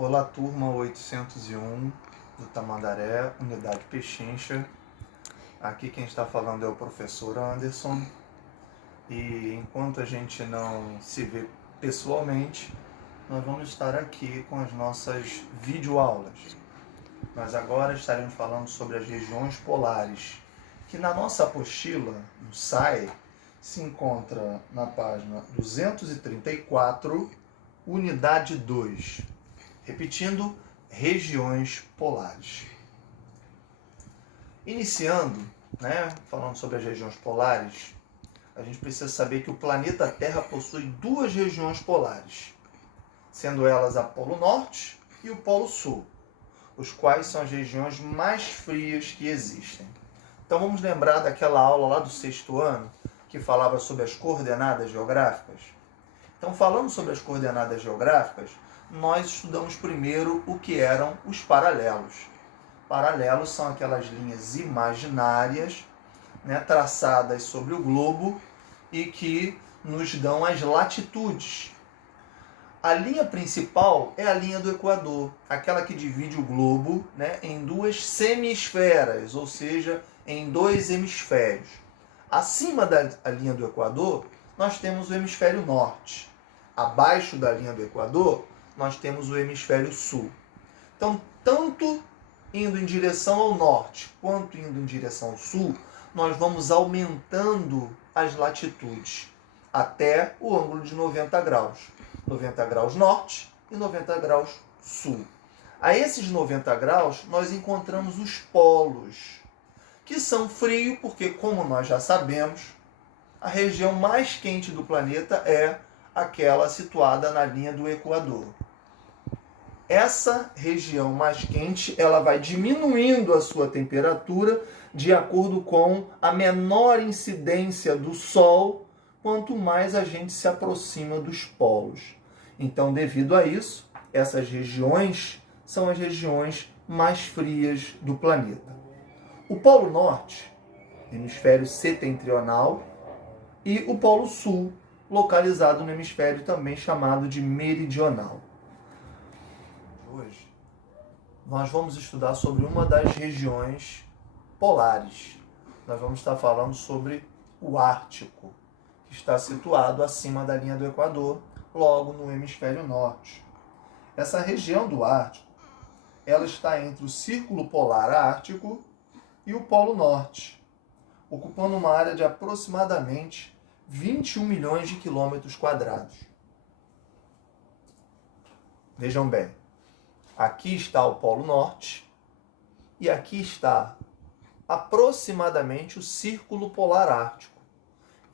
Olá, turma 801 do Tamandaré, unidade Pechincha. Aqui quem está falando é o professor Anderson. E enquanto a gente não se vê pessoalmente, nós vamos estar aqui com as nossas videoaulas. Nós agora estaremos falando sobre as regiões polares, que na nossa apostila, no SAE, se encontra na página 234, unidade 2. Repetindo, regiões polares. Iniciando, falando sobre as regiões polares, a gente precisa saber que o planeta Terra possui duas regiões polares, sendo elas a Polo Norte e o Polo Sul, os quais são as regiões mais frias que existem. Então vamos lembrar daquela aula lá do 6º ano, que falava sobre as coordenadas geográficas? Então, falando sobre as coordenadas geográficas, nós estudamos primeiro o que eram os paralelos. Paralelos são aquelas linhas imaginárias, traçadas sobre o globo e que nos dão as latitudes. A linha principal é a linha do Equador, aquela que divide o globo em duas semi-esferas, ou seja, em dois hemisférios. Acima da linha do Equador, nós temos o hemisfério norte. Abaixo da linha do Equador, nós temos o hemisfério sul. Então, tanto indo em direção ao norte quanto indo em direção ao sul, nós vamos aumentando as latitudes até o ângulo de 90 graus. 90 graus norte e 90 graus sul. A esses 90 graus, nós encontramos os polos, que são frios porque, como nós já sabemos, a região mais quente do planeta é aquela situada na linha do Equador. Essa região mais quente, ela vai diminuindo a sua temperatura de acordo com a menor incidência do Sol, quanto mais a gente se aproxima dos polos. Então, devido a isso, essas regiões são as regiões mais frias do planeta. O Polo Norte, hemisfério setentrional, e o Polo Sul, localizado no hemisfério também chamado de meridional. Hoje, nós vamos estudar sobre uma das regiões polares. Nós vamos estar falando sobre o Ártico, que está situado acima da linha do Equador, logo no hemisfério norte. Essa região do Ártico, ela está entre o Círculo Polar Ártico e o Polo Norte, ocupando uma área de aproximadamente 21 milhões de quilômetros quadrados. Vejam bem, aqui está o Polo Norte e aqui está aproximadamente o Círculo Polar Ártico.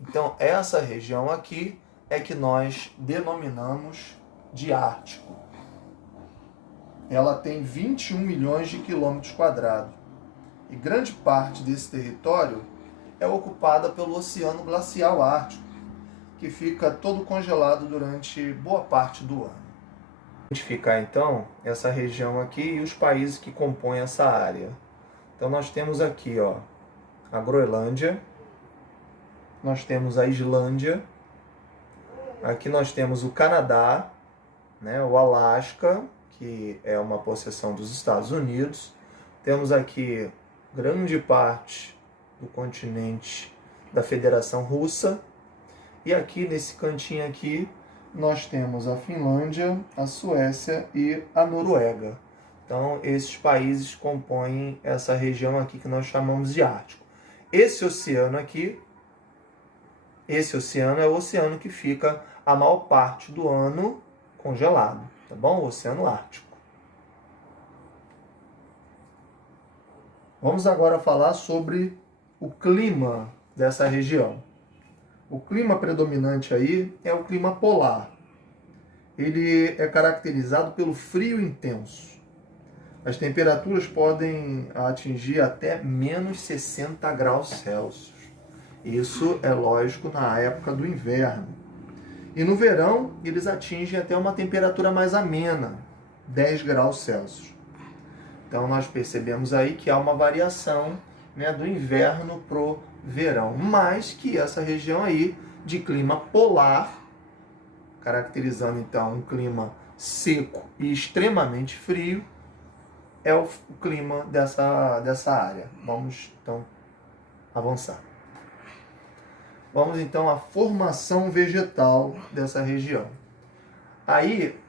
Então, essa região aqui é que nós denominamos de Ártico. Ela tem 21 milhões de quilômetros quadrados e grande parte desse território é ocupada pelo Oceano Glacial Ártico, que fica todo congelado durante boa parte do ano. Identificar então essa região aqui e os países que compõem essa área. Então nós temos aqui a Groenlândia, nós temos a Islândia, aqui nós temos o Canadá, o Alasca, que é uma possessão dos Estados Unidos, temos aqui grande parte do continente da Federação Russa, e aqui nesse cantinho aqui nós temos a Finlândia, a Suécia e a Noruega. Então esses países compõem essa região aqui que nós chamamos de Ártico. Esse oceano aqui, esse oceano é o oceano que fica a maior parte do ano congelado, tá bom? O Oceano Ártico. Vamos agora falar sobre o clima dessa região. O clima predominante aí é o clima polar. Ele é caracterizado pelo frio intenso. As temperaturas podem atingir até menos 60 graus Celsius. Isso é lógico na época do inverno. E no verão, eles atingem até uma temperatura mais amena, 10 graus Celsius. Então nós percebemos aí que há uma variação do inverno para o verão, mas que essa região aí de clima polar, caracterizando então um clima seco e extremamente frio é o clima dessa área. Vamos então avançar. Vamos então à formação vegetal dessa região. Aí,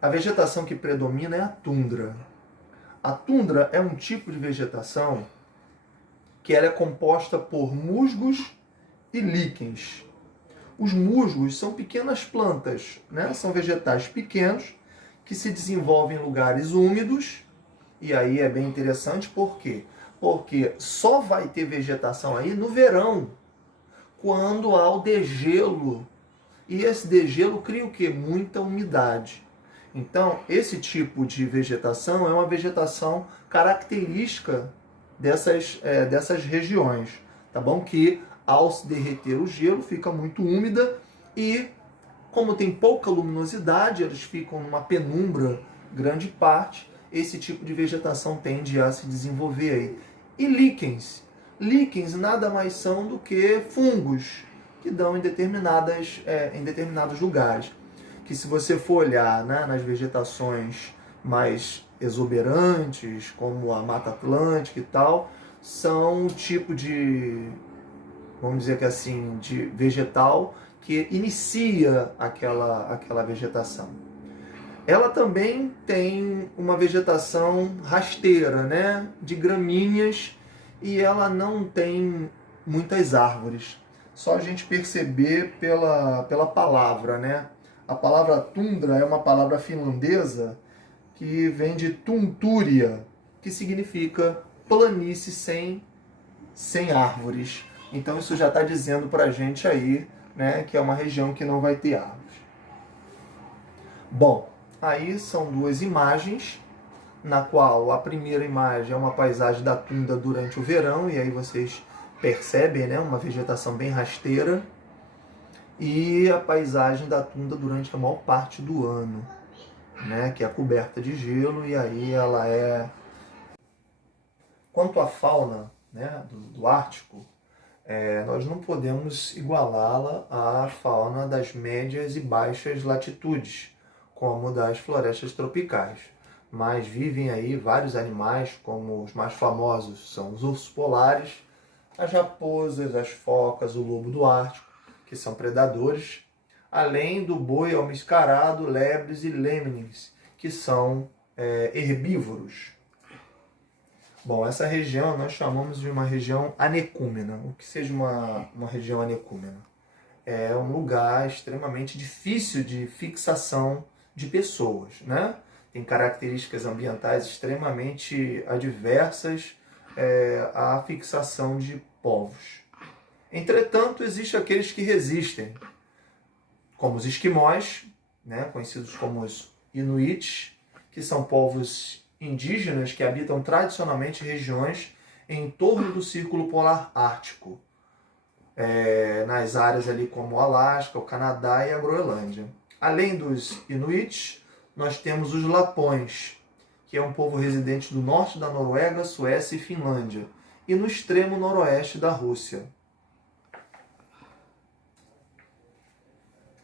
a vegetação que predomina é a tundra. A tundra é um tipo de vegetação que ela é composta por musgos e líquens. Os musgos são pequenas plantas, né? São vegetais pequenos que se desenvolvem em lugares úmidos. E aí é bem interessante, por quê? Porque só vai ter vegetação aí no verão, quando há o degelo. E esse degelo cria o quê? Muita umidade. Então, esse tipo de vegetação é uma vegetação característica dessas regiões, tá bom? Que ao se derreter o gelo fica muito úmida e, como tem pouca luminosidade, eles ficam numa penumbra grande parte, esse tipo de vegetação tende a se desenvolver aí. E líquens? Líquens nada mais são do que fungos que dão em determinados lugares. Que se você for olhar, né, nas vegetações mais exuberantes, como a Mata Atlântica e tal, são um tipo de, vamos dizer que assim, de vegetal que inicia aquela vegetação. Ela também tem uma vegetação rasteira, né, de gramíneas, e ela não tem muitas árvores. Só a gente perceber pela palavra, né? A palavra tundra é uma palavra finlandesa que vem de tuntúria, que significa planície sem árvores. Então isso já está dizendo para a gente aí, né, que é uma região que não vai ter árvores. Bom, aí são duas imagens, na qual a primeira imagem é uma paisagem da tundra durante o verão, e aí vocês percebem, né, uma vegetação bem rasteira, e a paisagem da tundra durante a maior parte do ano, né, que é coberta de gelo, e aí ela é... Quanto à fauna, né, do Ártico, nós não podemos igualá-la à fauna das médias e baixas latitudes, como das florestas tropicais. Mas vivem aí vários animais, como os mais famosos são os ursos polares, as raposas, as focas, o lobo do Ártico, que são predadores, além do boi almiscarado, lebres e lemmings, que são herbívoros. Bom, essa região nós chamamos de uma região anecúmena. O que seja uma região anecúmena? É um lugar extremamente difícil de fixação de pessoas, né? Tem características ambientais extremamente adversas à fixação de povos. Entretanto, existem aqueles que resistem, como os esquimós, né, conhecidos como os inuits, que são povos indígenas que habitam tradicionalmente regiões em torno do Círculo Polar Ártico, nas áreas ali como o Alasca, o Canadá e a Groenlândia. Além dos inuits, nós temos os lapões, que é um povo residente do norte da Noruega, Suécia e Finlândia, e no extremo noroeste da Rússia.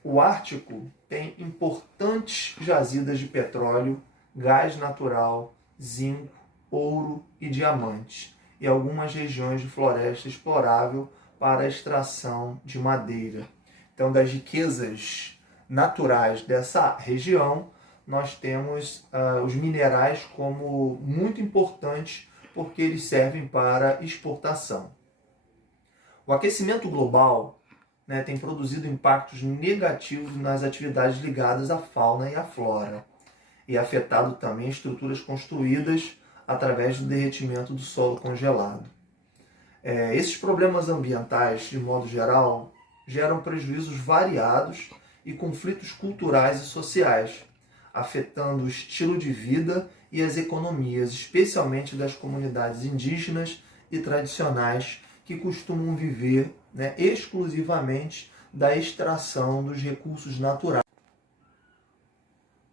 O Ártico tem importantes jazidas de petróleo, gás natural, zinco, ouro e diamante, e algumas regiões de floresta explorável para a extração de madeira. Então, das riquezas naturais dessa região, nós temos os minerais como muito importantes, porque eles servem para exportação. O aquecimento global, né, tem produzido impactos negativos nas atividades ligadas à fauna e à flora, e afetado também estruturas construídas através do derretimento do solo congelado. Esses problemas ambientais, de modo geral, geram prejuízos variados e conflitos culturais e sociais, afetando o estilo de vida e as economias, especialmente das comunidades indígenas e tradicionais que costumam viver, né, exclusivamente da extração dos recursos naturais.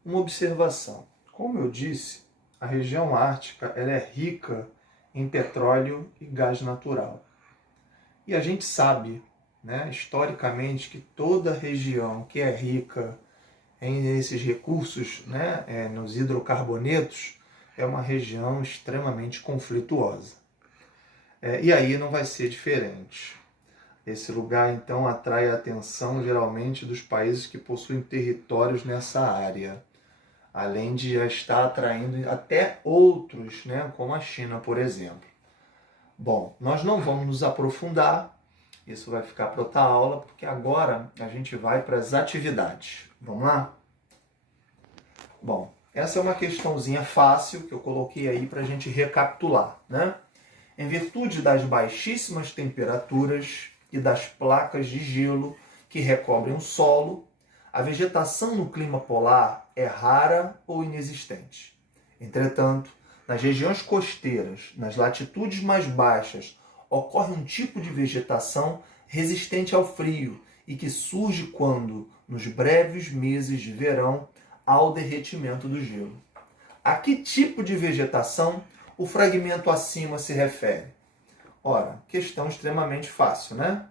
Uma observação. Como eu disse, a região ártica ela é rica em petróleo e gás natural. E a gente sabe, né, historicamente, que toda região que é rica em esses recursos, né, nos hidrocarbonetos, é uma região extremamente conflituosa. E aí não vai ser diferente. Esse lugar, então, atrai a atenção, geralmente, dos países que possuem territórios nessa área, além de já estar atraindo até outros, né, como a China, por exemplo. Bom, nós não vamos nos aprofundar, isso vai ficar para outra aula, porque agora a gente vai para as atividades. Vamos lá? Bom, essa é uma questãozinha fácil que eu coloquei aí para a gente recapitular, né? Em virtude das baixíssimas temperaturas e das placas de gelo que recobrem o solo, a vegetação no clima polar é rara ou inexistente. Entretanto, nas regiões costeiras, nas latitudes mais baixas, ocorre um tipo de vegetação resistente ao frio e que surge quando, nos breves meses de verão, há o derretimento do gelo. A que tipo de vegetação o fragmento acima se refere? Ora, questão extremamente fácil, né?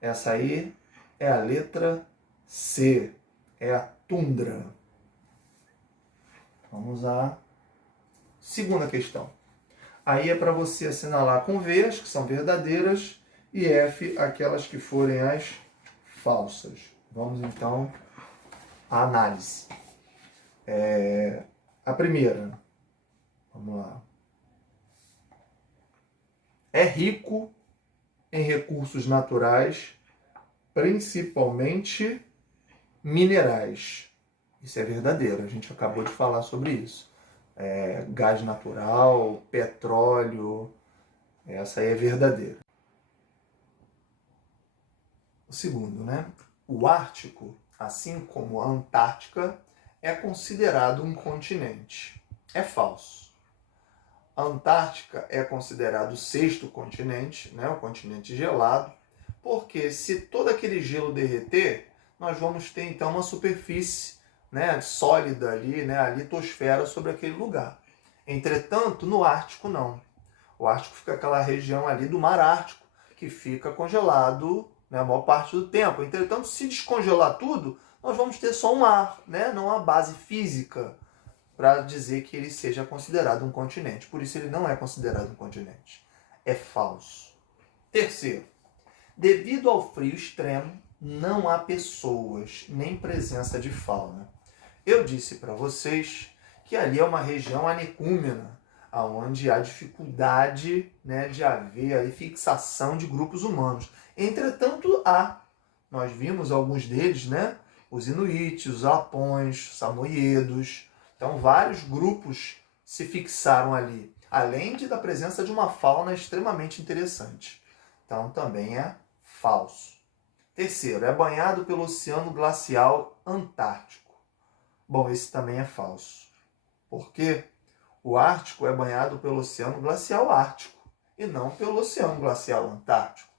Essa aí é a letra C, é a tundra. Vamos à segunda questão. Aí é para você assinalar com V as que são verdadeiras e F aquelas que forem as falsas. Vamos então à análise. A primeira, vamos lá. É rico em recursos naturais, principalmente minerais. Isso é verdadeiro, a gente acabou de falar sobre isso. Gás natural, petróleo, essa aí é verdadeira. O segundo, né? O Ártico, assim como a Antártica, é considerado um continente. É falso. A Antártica é considerado o sexto continente, né? O continente gelado, porque se todo aquele gelo derreter, nós vamos ter então uma superfície, né, sólida ali, né, a litosfera sobre aquele lugar. Entretanto, no Ártico não. O Ártico fica aquela região ali do Mar Ártico, que fica congelado, né, a maior parte do tempo. Entretanto, se descongelar tudo, nós vamos ter só um mar, né, não uma base física para dizer que ele seja considerado um continente. Por isso ele não é considerado um continente. É falso. Terceiro, devido ao frio extremo, não há pessoas, nem presença de fauna. Eu disse para vocês que ali é uma região anicúmena, onde há dificuldade, né, de haver aí fixação de grupos humanos. Entretanto, há. Nós vimos alguns deles, né? Os inuites, os lapões, os samoiedos. Então, vários grupos se fixaram ali, além da presença de uma fauna extremamente interessante. Então, também é falso. Terceiro, é banhado pelo Oceano Glacial Antártico. Bom, esse também é falso. Por quê? O Ártico é banhado pelo Oceano Glacial Ártico e não pelo Oceano Glacial Antártico.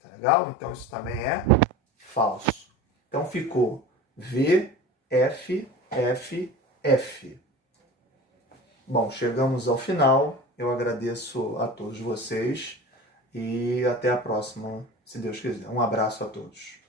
Tá legal? Então, isso também é falso. Então, ficou V, F, F, F. Bom, chegamos ao final. Eu agradeço a todos vocês e até a próxima, se Deus quiser. Um abraço a todos.